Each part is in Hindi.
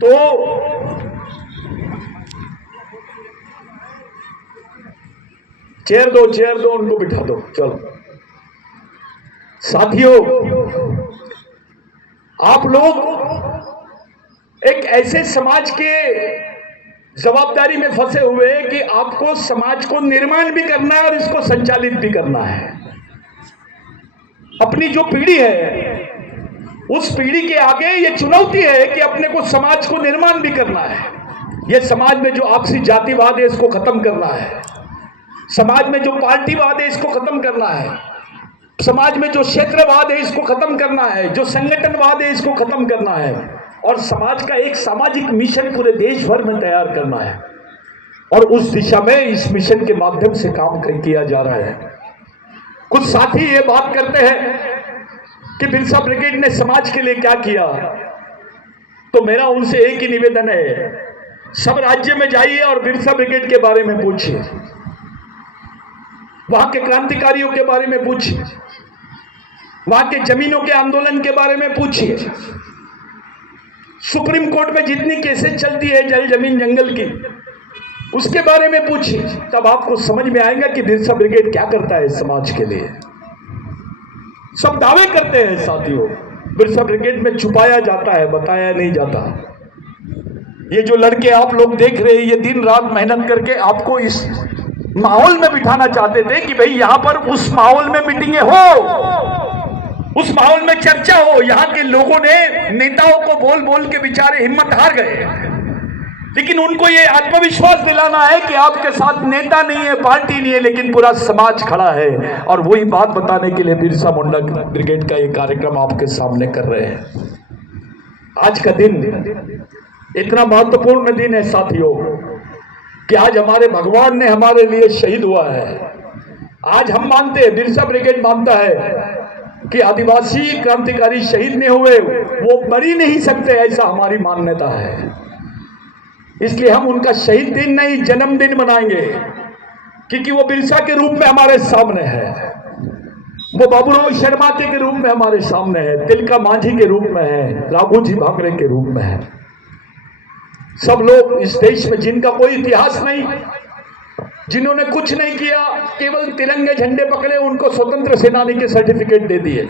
तो चेयर दो उनको बिठा दो। चलो साथियों, आप लोग एक ऐसे समाज के जवाबदारी में फंसे हुए हैं कि आपको समाज को निर्माण भी करना है और इसको संचालित भी करना है। अपनी जो पीढ़ी है उस पीढ़ी के आगे ये चुनौती है कि अपने को समाज को निर्माण भी करना है। ये समाज में जो आपसी जातिवाद है इसको खत्म करना है, समाज में जो पार्टीवाद है इसको खत्म करना है, समाज में जो क्षेत्रवाद है इसको खत्म करना है, जो संगठनवाद है इसको खत्म करना है और समाज का एक सामाजिक मिशन पूरे देश भर में तैयार करना है। और उस दिशा में इस मिशन के माध्यम से काम किया जा रहा है। कुछ साथी ये बात करते हैं कि बिरसा ब्रिगेड ने समाज के लिए क्या किया, तो मेरा उनसे एक ही निवेदन है, सब राज्य में जाइए और बिरसा ब्रिगेड के बारे में पूछिए, वहां के क्रांतिकारियों के बारे में पूछिए, वहां के जमीनों के आंदोलन के बारे में पूछिए, सुप्रीम कोर्ट में जितनी केसेस चलती है जल जमीन जंगल की उसके बारे में पूछिए, तब आपको समझ में आएगा कि बिरसा ब्रिगेड क्या करता है समाज के लिए। सब दावे करते हैं साथियों, बिरसा ब्रिगेड में छुपाया जाता है, बताया नहीं जाता। ये जो लड़के आप लोग देख रहे हैं ये दिन रात मेहनत करके आपको इस माहौल में बिठाना चाहते थे कि भाई यहां पर उस माहौल में मीटिंगें हो, उस माहौल में चर्चा हो। यहां के लोगों ने नेताओं को बोल बोल के बेचारे हिम्मत हार गए, लेकिन उनको ये आत्मविश्वास दिलाना है कि आपके साथ नेता नहीं है, पार्टी नहीं है, लेकिन पूरा समाज खड़ा है। और वही बात बताने के लिए बिरसा मुंडा ब्रिगेड का ये कार्यक्रम आपके सामने कर रहे हैं। आज का दिन इतना महत्वपूर्ण दिन है साथियों कि आज हमारे भगवान ने हमारे लिए शहीद हुआ है। आज हम मानते हैं, बिरसा ब्रिगेड मानता है कि आदिवासी क्रांतिकारी शहीद नहीं हुए वो मर ही नहीं सकते, ऐसा हमारी मान्यता है। इसलिए हम उनका शहीद दिन नहीं जन्मदिन मनाएंगे, क्योंकि वो बिरसा के रूप में हमारे सामने है, वो बाबूराव शर्मा के रूप में हमारे सामने है, तिलका मांझी के रूप में है, राघोजी भांगरे के रूप में है। सब लोग इस देश में जिनका कोई इतिहास नहीं, जिन्होंने कुछ नहीं किया, केवल तिरंगे झंडे पकड़े, उनको स्वतंत्र सेनानी के सर्टिफिकेट दे दिए,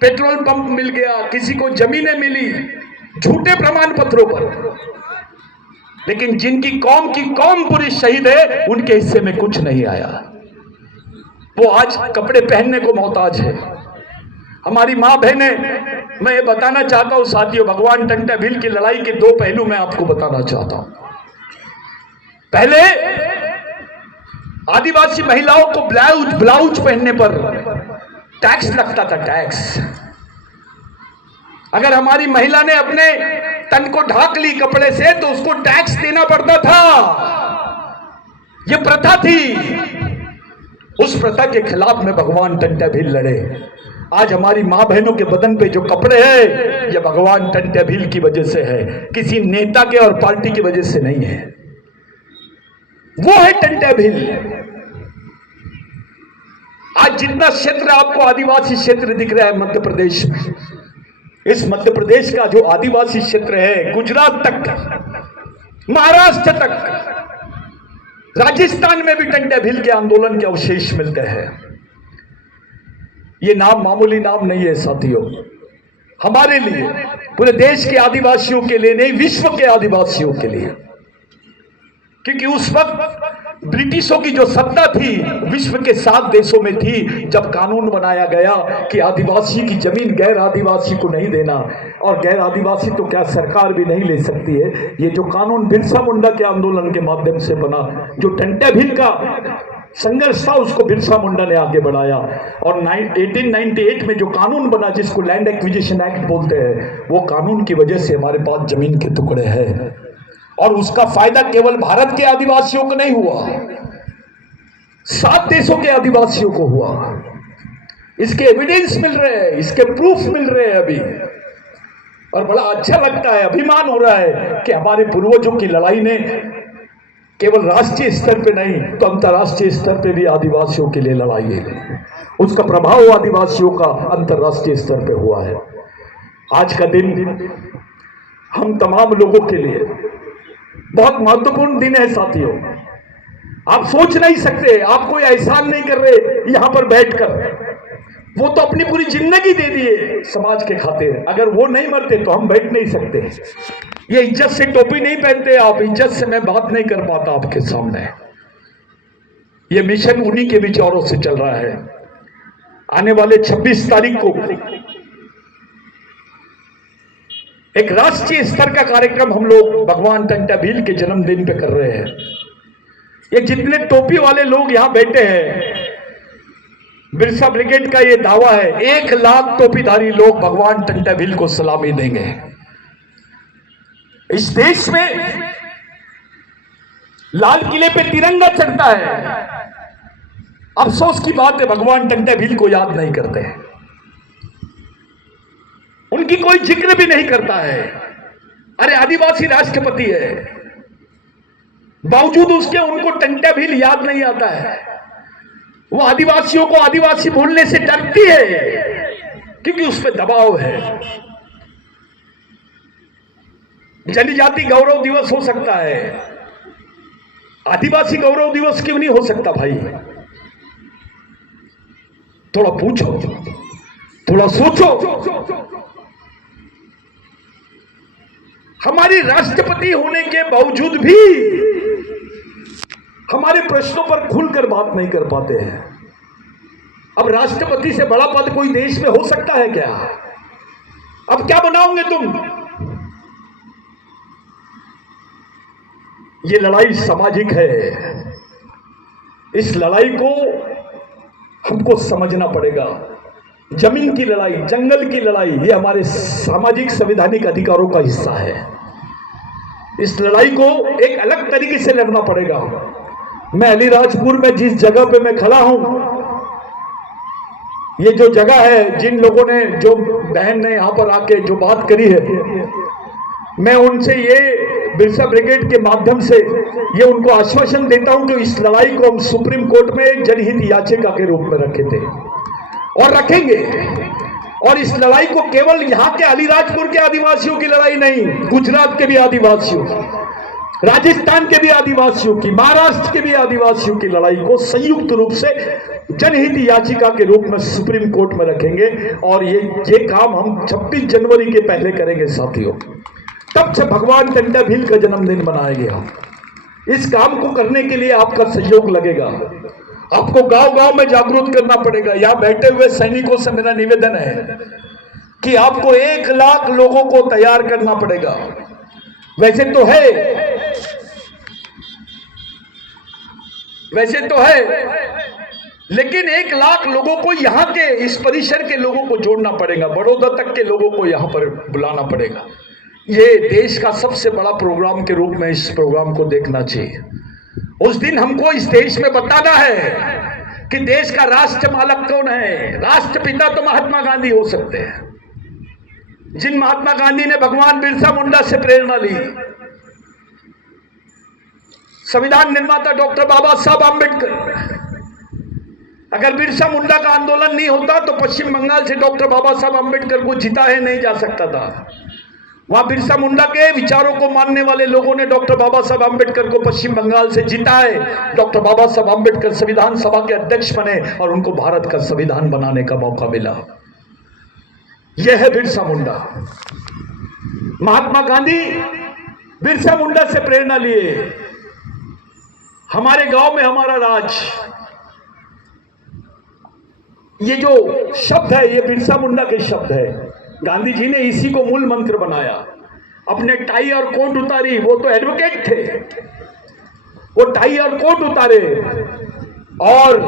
पेट्रोल पंप मिल गया, किसी को जमीनें मिली झूठे प्रमाण पत्रों पर, लेकिन जिनकी कौम पूरी शहीद है उनके हिस्से में कुछ नहीं आया। वो आज कपड़े पहनने को मोहताज है। हमारी मां बहने, मैं ये बताना चाहता हूं साथियों, भगवान टंटा भील की लड़ाई के दो पहलू मैं आपको बताना चाहता हूं। पहले आदिवासी महिलाओं को ब्लाउज पहनने पर टैक्स लगता था, टैक्स। अगर हमारी महिला ने अपने तन को ढाक ली कपड़े से तो उसको टैक्स देना पड़ता था। यह प्रथा थी, उस प्रथा के खिलाफ में भगवान टंटा भील लड़े। आज हमारी मां बहनों के बदन पे जो कपड़े हैं ये भगवान टंटा भील की वजह से है, किसी नेता के और पार्टी की वजह से नहीं है। वो है टंटा भील। आज जितना क्षेत्र आपको आदिवासी क्षेत्र दिख रहा है मध्य प्रदेश में, इस मध्य प्रदेश का जो आदिवासी क्षेत्र है, गुजरात तक, महाराष्ट्र तक, राजस्थान में भी टंटा भील के आंदोलन के अवशेष मिलते हैं। ये नाम मामूली नाम नहीं है साथियों, हमारे लिए, पूरे देश के आदिवासियों के लिए नहीं, विश्व के आदिवासियों के लिए। क्योंकि उस वक्त ब्रिटिशों की जो सत्ता थी विश्व के 7 देशों में थी, जब कानून बनाया गया कि आदिवासी की जमीन गैर आदिवासी को नहीं देना, और गैर आदिवासी तो क्या सरकार भी नहीं ले सकती है। ये जो कानून बिरसा मुंडा के आंदोलन के माध्यम से बना, जो टंटा भील का संघर्ष था उसको बिरसा मुंडा ने आगे बढ़ाया, और 1898 में जो कानून बना जिसको लैंड एक्विजिशन एक्ट बोलते हैं, वो कानून की वजह से हमारे पास जमीन के टुकड़े हैं। और उसका फायदा केवल भारत के आदिवासियों को नहीं हुआ, 7 देशों के आदिवासियों को हुआ। इसके एविडेंस मिल रहे हैं, इसके प्रूफ मिल रहे हैं अभी, और बड़ा अच्छा लगता है, अभिमान हो रहा है कि हमारे पूर्वजों की लड़ाई ने केवल राष्ट्रीय स्तर पे नहीं तो अंतर्राष्ट्रीय स्तर पे भी आदिवासियों के लिए लड़ाई है। उसका प्रभाव आदिवासियों का अंतर्राष्ट्रीय स्तर पे हुआ है। आज का दिन हम तमाम लोगों के लिए बहुत महत्वपूर्ण दिन है साथियों। आप सोच नहीं सकते, आप कोई एहसान नहीं कर रहे यहां पर बैठकर। वो तो अपनी पूरी जिंदगी दे दिए समाज के खातिर, अगर वो नहीं मरते तो हम बैठ नहीं सकते। ये इज्जत से टोपी नहीं पहनते आप, इज्जत से मैं बात नहीं कर पाता आपके सामने। ये मिशन उन्हीं के विचारों से चल रहा है। आने वाले 26 तारीख को एक राष्ट्रीय स्तर का कार्यक्रम हम लोग भगवान टंटा भील के जन्मदिन पे कर रहे हैं। ये जितने टोपी वाले लोग यहां बैठे हैं, बिरसा ब्रिगेड का ये दावा है 1 लाख टोपीधारी लोग भगवान टंटा भील को सलामी देंगे। इस देश में लाल किले पे तिरंगा चढ़ता है, अफसोस की बात है भगवान टंटा भील को याद नहीं करते हैं, उनकी कोई जिक्र भी नहीं करता है। अरे आदिवासी राष्ट्रपति है, बावजूद उसके उनको टंटा भील याद नहीं आता है। वो आदिवासियों को आदिवासी बोलने से डरती है क्योंकि उस पर दबाव है। जनजाति गौरव दिवस हो सकता है, आदिवासी गौरव दिवस क्यों नहीं हो सकता भाई? थोड़ा पूछो, थोड़ा सोचो। हमारी राष्ट्रपति होने के बावजूद भी हमारे प्रश्नों पर खुलकर बात नहीं कर पाते हैं। अब राष्ट्रपति से बड़ा पद कोई देश में हो सकता है क्या? अब क्या बनाओगे तुम? ये लड़ाई सामाजिक है, इस लड़ाई को हमको समझना पड़ेगा। जमीन की लड़ाई, जंगल की लड़ाई, ये हमारे सामाजिक संवैधानिक अधिकारों का हिस्सा है। इस लड़ाई को एक अलग तरीके से लड़ना पड़ेगा। मैं अलीराजपुर में जिस जगह पे मैं खड़ा हूं, ये जो जगह है, जिन लोगों ने, जो बहन ने यहां पर आके जो बात करी है, मैं उनसे ये बिरसा ब्रिगेड के माध्यम से ये उनको आश्वासन देता हूं कि इस लड़ाई को हम सुप्रीम कोर्ट में एक जनहित याचिका के रूप में रखे थे और रखेंगे। और इस लड़ाई को केवल यहां के अलीराजपुर के आदिवासियों की लड़ाई नहीं, गुजरात के भी आदिवासियों, राजस्थान के भी आदिवासियों की, महाराष्ट्र के भी आदिवासियों की लड़ाई को संयुक्त रूप से जनहित याचिका के रूप में सुप्रीम कोर्ट में रखेंगे। और ये काम हम 26 जनवरी के पहले करेंगे साथियों। तब से भगवान टंटा भील का जन्मदिन मनाया गया। इस काम को करने के लिए आपका सहयोग लगेगा। आपको गांव-गांव में जागरूक करना पड़ेगा। यहां बैठे हुए सैनिकों से मेरा निवेदन है कि आपको 1 लाख लोगों को तैयार करना पड़ेगा। वैसे तो है, लेकिन 1 लाख लोगों को यहां के इस परिसर के लोगों को जोड़ना पड़ेगा, बड़ौदा तक के लोगों को यहां पर बुलाना पड़ेगा। ये देश का सबसे बड़ा प्रोग्राम के रूप में इस प्रोग्राम को देखना चाहिए। उस दिन हमको इस देश में बताना है कि देश का राष्ट्र मालक कौन है। राष्ट्रपिता तो महात्मा गांधी हो सकते हैं, जिन महात्मा गांधी ने भगवान बिरसा मुंडा से प्रेरणा ली। संविधान निर्माता डॉक्टर बाबा साहब आंबेडकर। अगर बिरसा मुंडा का आंदोलन नहीं होता तो पश्चिम बंगाल से डॉक्टर बाबा साहब आंबेडकर को जिता है नहीं जा सकता था। वहां बिरसा मुंडा के विचारों को मानने वाले लोगों ने डॉक्टर बाबा साहब आंबेडकर को पश्चिम बंगाल से जिता है। डॉक्टर बाबा साहब आंबेडकर संविधान सभा के अध्यक्ष बने और उनको भारत का संविधान बनाने का मौका मिला। यह है बिरसा मुंडा। महात्मा गांधी बिरसा मुंडा से प्रेरणा लिए। हमारे गांव में हमारा राज, ये जो शब्द है ये बिरसा मुंडा के शब्द है। गांधी जी ने इसी को मूल मंत्र बनाया। अपने टाई और कोट उतारी, वो तो एडवोकेट थे, वो टाई और कोट उतारे। और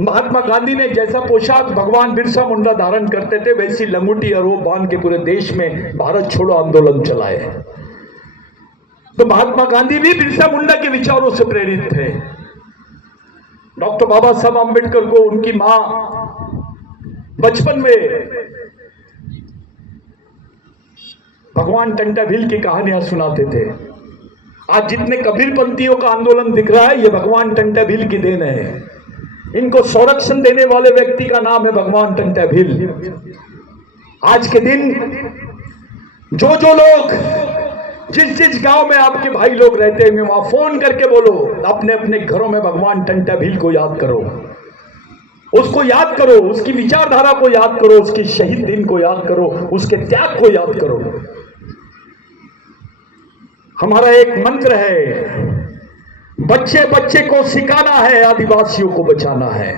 महात्मा गांधी ने जैसा पोशाक भगवान बिरसा मुंडा धारण करते थे वैसी लंगोटी और वो बांध के पूरे देश में भारत छोड़ो आंदोलन चलाए। तो महात्मा गांधी भी बिरसा मुंडा के विचारों से प्रेरित थे। डॉक्टर बाबा साहब आंबेडकर को उनकी मां बचपन में भगवान टंटा भील की कहानियां सुनाते थे। आज जितने कबीरपंथियों का आंदोलन दिख रहा है ये भगवान टंटा भील की देन है। इनको संरक्षण देने वाले व्यक्ति का नाम है भगवान टंटा भील। आज के दिन जो लोग जिस जिस गांव में आपके भाई लोग रहते हैं वहां फोन करके बोलो, अपने अपने घरों में भगवान टंटा भील को याद करो, उसको याद करो, उसकी विचारधारा को याद करो, उसके शहीद दिन को याद करो, उसके त्याग को याद करो। हमारा एक मंत्र है, बच्चे बच्चे को सिखाना है, आदिवासियों को बचाना है।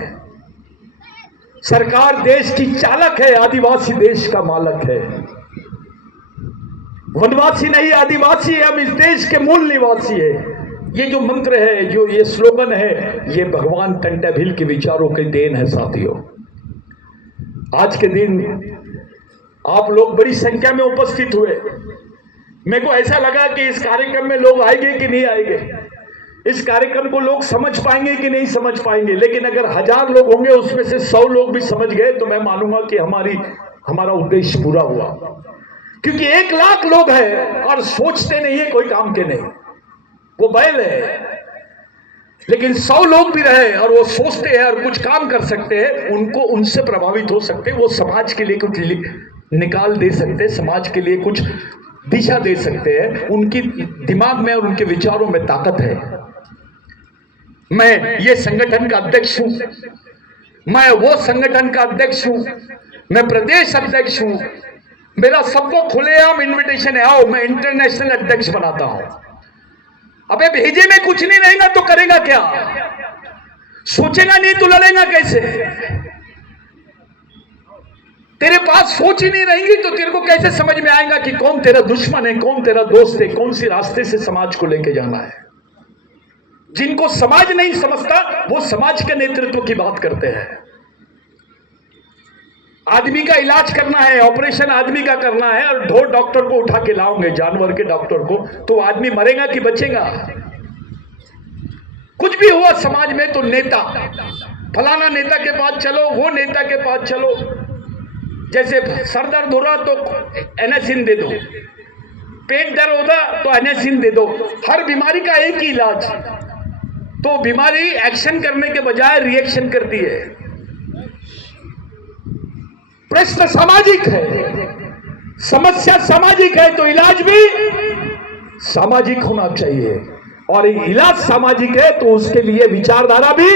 सरकार देश की चालक है, आदिवासी देश का मालक है। वनवासी नहीं, आदिवासी है, हम इस देश के मूल निवासी है। ये जो मंत्र है, जो ये स्लोगन है, ये भगवान टंटा भील के विचारों के देन है साथियों। आज के दिन आप लोग बड़ी संख्या में उपस्थित हुए। मेरे को ऐसा लगा कि इस कार्यक्रम में लोग आएंगे कि नहीं आएंगे, इस कार्यक्रम को लोग समझ पाएंगे कि नहीं समझ पाएंगे। लेकिन अगर 1000 लोग होंगे, उसमें से 100 लोग भी समझ गए तो मैं मानूंगा कि हमारा उद्देश्य पूरा हुआ। क्योंकि 1 लाख लोग हैं और सोचते नहीं है, कोई काम के नहीं, वो बैल है। लेकिन 100 लोग भी रहे और वो सोचते हैं और कुछ काम कर सकते हैं, उनको उनसे प्रभावित हो सकते हैं, वो समाज के लिए कुछ निकाल दे सकते हैं, समाज के लिए कुछ दिशा दे सकते हैं। उनकी दिमाग में और उनके विचारों में ताकत है। मैं ये संगठन का अध्यक्ष हूं, मैं वो संगठन का अध्यक्ष हूं, मैं प्रदेश अध्यक्ष हूं। मेरा सबको खुलेआम इनविटेशन है, आओ। मैं इंटरनेशनल अध्यक्ष बनाता हूं। अबे भेजे में कुछ नहीं रहेगा तो करेगा क्या? सोचेगा नहीं तो लड़ेगा कैसे? तेरे पास सोच ही नहीं रहेगी तो तेरे को कैसे समझ में आएगा कि कौन तेरा दुश्मन है, कौन तेरा दोस्त है, कौन सी रास्ते से समाज को लेके जाना है। जिनको समाज नहीं समझता वो समाज के नेतृत्व की बात करते हैं। आदमी का इलाज करना है, ऑपरेशन आदमी का करना है और ढोर डॉक्टर को उठा के लाओगे, जानवर के डॉक्टर को, तो आदमी मरेगा कि बचेगा? कुछ भी हुआ समाज में तो नेता, फलाना नेता के पास चलो, वो नेता के पास चलो। जैसे सर दर्द हो रहा तो एनासिन दे दो, पेट दर्द होता तो एनासिन दे दो। हर बीमारी का एक ही इलाज। तो बीमारी एक्शन करने के बजाय रिएक्शन करती है। प्रश्न सामाजिक है, समस्या सामाजिक है, तो इलाज भी सामाजिक होना चाहिए। और इलाज सामाजिक है तो उसके लिए विचारधारा भी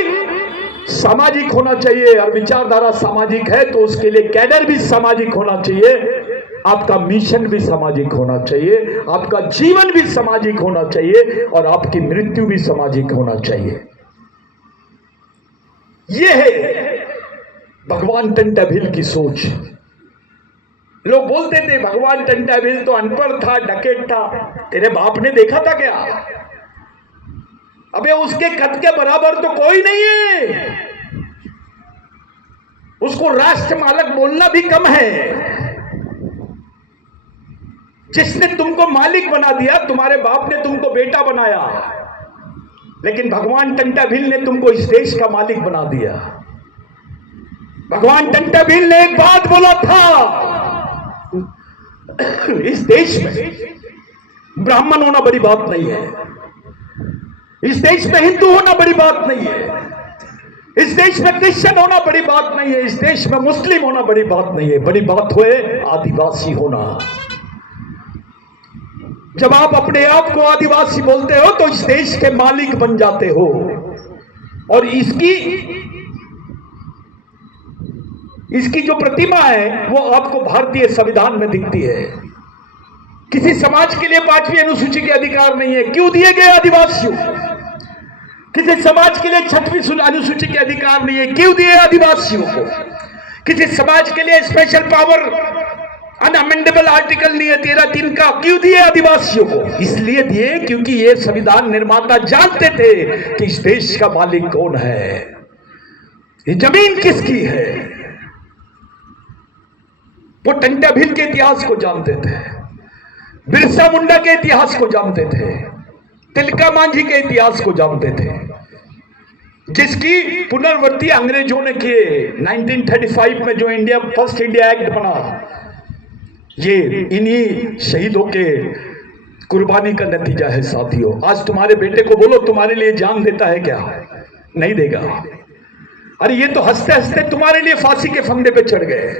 सामाजिक होना चाहिए। और विचारधारा सामाजिक है तो उसके लिए कैडर भी सामाजिक होना चाहिए। आपका मिशन भी सामाजिक होना चाहिए, आपका जीवन भी सामाजिक होना चाहिए और आपकी मृत्यु भी सामाजिक होना चाहिए। यह है भगवान टंटा भील की सोच। लोग बोलते थे भगवान टंटा भील तो अनपढ़ था, डकैत था। तेरे बाप ने देखा था क्या? अबे उसके कद के बराबर तो कोई नहीं है। उसको राष्ट्र मालक बोलना भी कम है। जिसने तुमको मालिक बना दिया, तुम्हारे बाप ने तुमको बेटा बनाया, लेकिन भगवान टंटा भील ने तुमको इस देश का मालिक बना दिया। भगवान टंटा भील ने एक बात बोला था, इस देश में ब्राह्मण होना बड़ी बात नहीं है, इस देश में हिंदू होना बड़ी बात नहीं है, इस देश में क्रिश्चियन होना बड़ी बात नहीं है, इस देश में मुस्लिम होना बड़ी बात नहीं है, बड़ी बात हुए आदिवासी होना। जब आप अपने आप को आदिवासी बोलते हो तो इस देश के मालिक बन जाते हो। और इसकी जो प्रतिमा है वो आपको भारतीय संविधान में दिखती है। किसी समाज के लिए 5वीं अनुसूची के अधिकार नहीं है, क्यों दिए गए आदिवासियों? किसी समाज के लिए 6वीं अनुसूची के अधिकार नहीं है, क्यों दिए आदिवासियों को? किसी समाज के लिए स्पेशल पावर अनअमेंडेबल आर्टिकल नहीं है 13(3) का, क्यों दिए आदिवासियों को? इसलिए दिए क्योंकि ये संविधान निर्माता जानते थे कि इस देश का मालिक कौन है, ये जमीन किसकी है। वो टंटा भील के इतिहास को जानते थे, बिरसा मुंडा के इतिहास को जानते थे, तिलका मांझी के इतिहास को जानते थे, जिसकी पुनर्वृत्ति अंग्रेजों ने किए 1935 में। जो इंडिया फर्स्ट इंडिया एक्ट बना, ये इन्हीं शहीदों के कुर्बानी का नतीजा है साथियों। आज तुम्हारे बेटे को बोलो तुम्हारे लिए जान देता है क्या? नहीं देगा। अरे ये तो हंसते हंसते तुम्हारे लिए फांसी के फंदे पे चढ़ गए।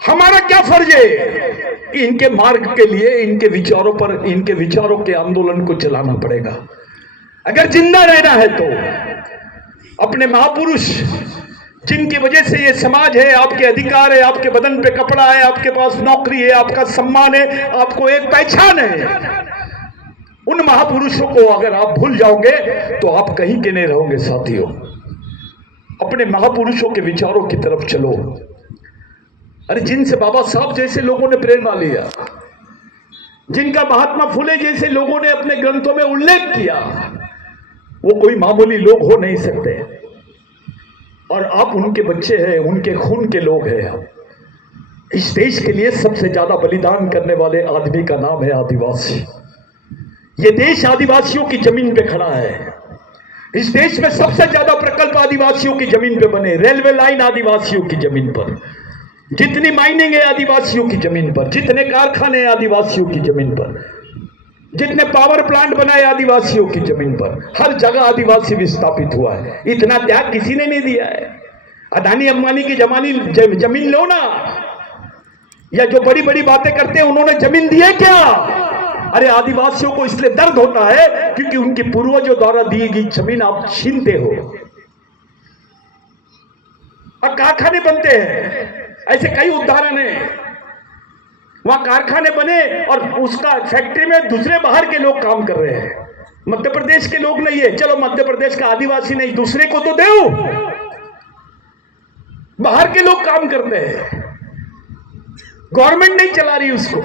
हमारा क्या फर्ज है कि इनके मार्ग के लिए, इनके विचारों पर, इनके विचारों के आंदोलन को चलाना पड़ेगा। अगर जिंदा रहना है तो अपने महापुरुष जिनकी वजह से ये समाज है, आपके अधिकार है, आपके बदन पे कपड़ा है, आपके पास नौकरी है, आपका सम्मान है, आपको एक पहचान है, उन महापुरुषों को अगर आप भूल जाओगे तो आप कहीं के नहीं रहोगे। साथियों, अपने महापुरुषों के विचारों की तरफ चलो। अरे जिनसे बाबा साहब जैसे लोगों ने प्रेरणा लिया, जिनका महात्मा फुले जैसे लोगों ने अपने ग्रंथों में उल्लेख किया, वो कोई मामूली लोग हो नहीं सकते। और आप उनके बच्चे हैं, उनके खून के लोग हैं। आप इस देश के लिए सबसे ज्यादा बलिदान करने वाले आदमी का नाम है आदिवासी। ये देश आदिवासियों की जमीन पे खड़ा है। इस देश में सबसे ज्यादा प्रकल्प आदिवासियों की जमीन पे बने। रेलवे लाइन आदिवासियों की जमीन पर, जितनी माइनिंग है आदिवासियों की जमीन पर, जितने कारखाने हैं आदिवासियों की जमीन पर, जितने पावर प्लांट बनाए आदिवासियों की जमीन पर, हर जगह आदिवासी विस्थापित हुआ है। इतना त्याग किसी ने नहीं दिया है। अदानी अंबानी की जमीन लो ना, या जो बड़ी बड़ी बातें करते हैं उन्होंने जमीन दी है क्या? अरे आदिवासियों को इसलिए दर्द होता है क्योंकि उनके पूर्वजों द्वारा दी गई जमीन आप छीनते हो। और कारखाने बनते हैं, ऐसे कई उदाहरण हैं। वहां कारखाने बने और उसका फैक्ट्री में दूसरे बाहर के लोग काम कर रहे हैं। मध्य प्रदेश के लोग नहीं है, चलो मध्य प्रदेश का आदिवासी नहीं, दूसरे को तो दो। बाहर के लोग काम करते हैं, गवर्नमेंट नहीं चला रही उसको।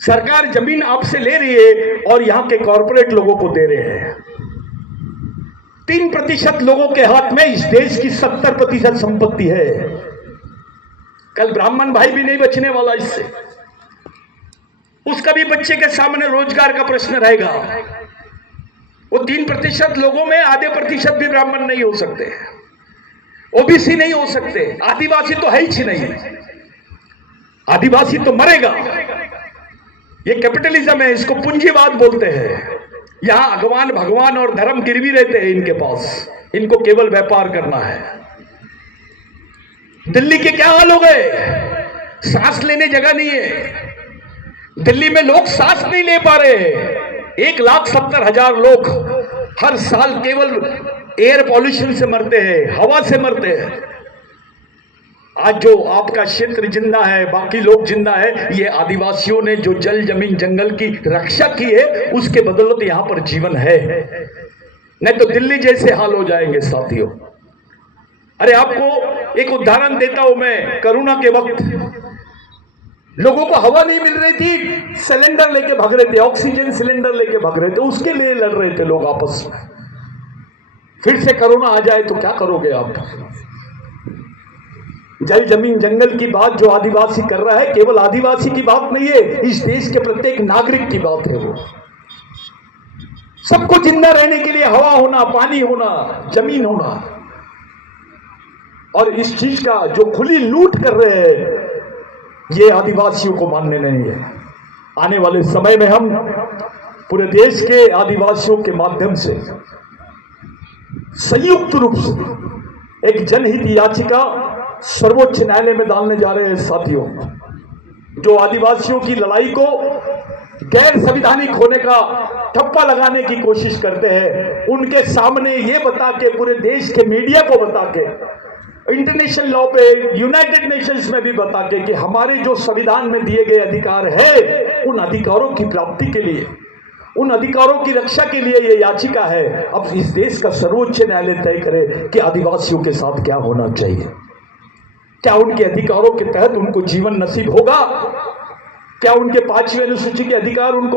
सरकार जमीन आपसे ले रही है और यहां के कॉर्पोरेट लोगों को दे रहे हैं। 3% लोगों के हाथ में इस देश की 70% संपत्ति है। कल ब्राह्मण भाई भी नहीं बचने वाला इससे। उसका भी बच्चे के सामने रोजगार का प्रश्न रहेगा। वो 3% लोगों में आधे प्रतिशत भी ब्राह्मण नहीं हो सकते, ओबीसी नहीं हो सकते, आदिवासी तो है ही नहीं। आदिवासी तो मरेगा। ये कैपिटलिज्म है, इसको पूंजीवाद बोलते हैं। यहां भगवान और धर्म गिरवी रहते हैं इनके पास, इनको केवल व्यापार करना है। दिल्ली के क्या हाल हो गए? सांस लेने जगह नहीं है। दिल्ली में लोग सांस नहीं ले पा रहे। 1,70,000 लोग हर साल केवल एयर पॉल्यूशन से मरते हैं, हवा से मरते हैं। आज जो आपका क्षेत्र जिंदा है, बाकी लोग जिंदा है, ये आदिवासियों ने जो जल जमीन जंगल की रक्षा की है उसके बदौलत यहां पर जीवन है। नहीं तो दिल्ली जैसे हाल हो जाएंगे साथियों। अरे आपको एक उदाहरण देता हूं मैं। कोरोना के वक्त लोगों को हवा नहीं मिल रही थी, सिलेंडर लेके भाग रहे थे, ऑक्सीजन सिलेंडर लेके भाग रहे थे, उसके लिए लड़ रहे थे लोग आपस में। फिर से कोरोना आ जाए तो क्या करोगे आप? जल जमीन जंगल की बात जो आदिवासी कर रहा है, केवल आदिवासी की बात नहीं है, इस देश के प्रत्येक नागरिक की बात है। वो सबको जिंदा रहने के लिए हवा होना, पानी होना, जमीन होना। और इस चीज का जो खुली लूट कर रहे हैं, ये आदिवासियों को मानने नहीं है। आने वाले समय में हम पूरे देश के आदिवासियों के माध्यम से संयुक्त रूप से एक जनहित याचिका सर्वोच्च न्यायालय में डालने जा रहे हैं साथियों। जो आदिवासियों की लड़ाई को गैर संवैधानिक होने का ठप्पा लगाने की कोशिश करते हैं, उनके सामने ये बता के, पूरे देश के मीडिया को बता के, इंटरनेशनल लॉ पे, यूनाइटेड नेशंस में भी बता के कि हमारे जो संविधान में दिए गए अधिकार है, उन अधिकारों की प्राप्ति के लिए, उन अधिकारों की रक्षा के लिए ये याचिका है। अब इस देश का सर्वोच्च न्यायालय तय करे कि आदिवासियों के साथ क्या होना चाहिए। क्या उनके अधिकारों के तहत उनको जीवन नसीब होगा? क्या उनके 5वीं अनुसूची के अधिकार उनको